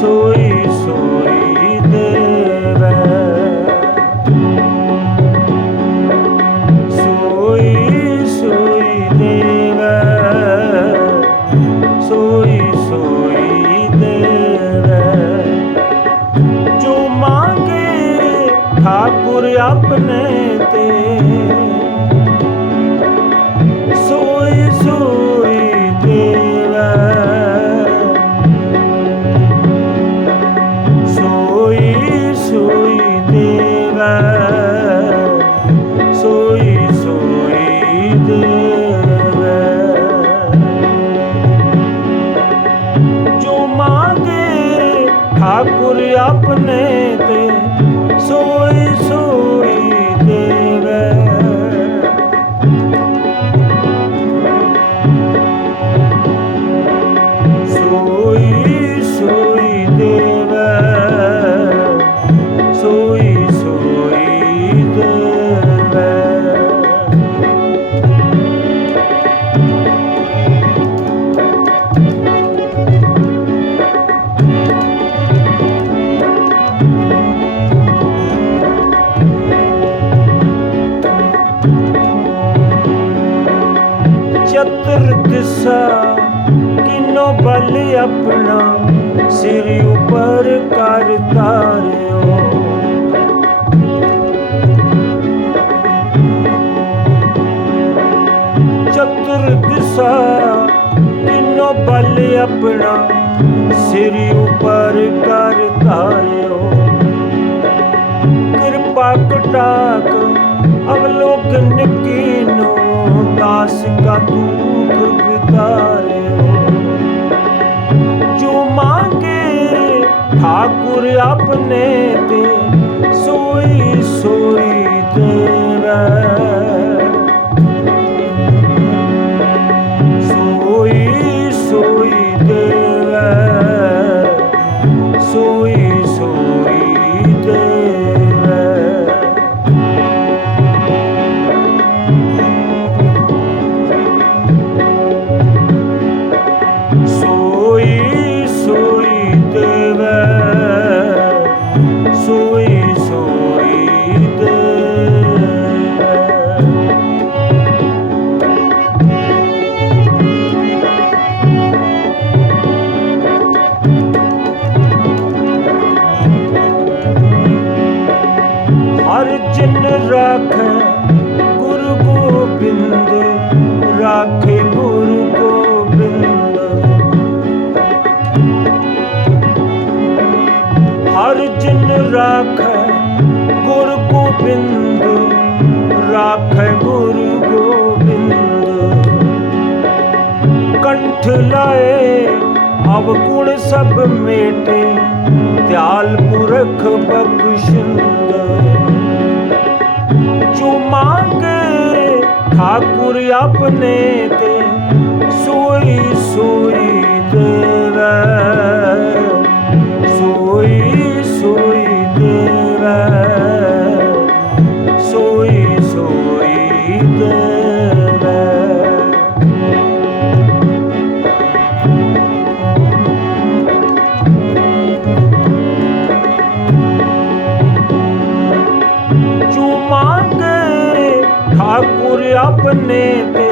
ਸੋਈ ਸੋਈ ਦੇਵੈ। ਸੋਈ ਸੋਈ ਦੇਵੈ। ਸੋਈ ਸੋਈ ਦੇਵੈ। ਜੋ ਮੰਗੇ ਠਾਕੁਰ ਆਪਣੇ ਠਾਕੁਰ ਆਪਣੇ ਤੇ ਸੋਈ ਸੋ ਚਤੁਰ ਦਿਸਾ, ਕਿਨੋ ਬਲ ਆਪਣਾ ਸਿਰ ਉਪਰ ਕਰ ਤਾਰਿਓ। ਚਤੁਰ ਦਿਸਾ, ਕਿਨੋ ਬਲ ਆਪਣਾ ਸਿਰ ਉਪਰ ਕਰ ਤਾਰਿਓ। ਕਿਰਪਾ ਕਟਾਕ ਅਵਲੋਕਨ ਕੀਨੋ ਦਾਸ ਕਾ ਦੁਖ ਠਾਕੁਰ ਆਪਣੇ ਤੇ ਸੋਈ ਸੋਈ ਦੇਵੈ ਰਾਖੈ, ਗੁਰੂ ਗੋਬਿੰਦ, ਰਾਖੇ ਗੁਰੂ ਗੋਬਿੰਦ। ਹਰ ਜਨ ਰਾਖੈ, ਗੁਰੂ ਗੋਬਿੰਦ, ਰਾਖੈ ਗੁਰੂ ਗੋਬਿੰਦ। ਕੰਠ ਲਾਏ ਅਵ ਗੁਣ ਸਭ ਮੇਟੇ, ਧਿਆਲ ਪੁਰਖ ਬਖਸ਼ਿੰਦ। ਠਾਕੁਰ ਆਪਣੇ ਤੇ ਸੋਈ ਸੋਈ ਦੇਵੈ। ਸੋਈ ਸੋਈ ਦੇਵੈ। ਸੋਈ ਸੋਈ ਦੇਵੈ। ਆਪਣੇ ਤੇ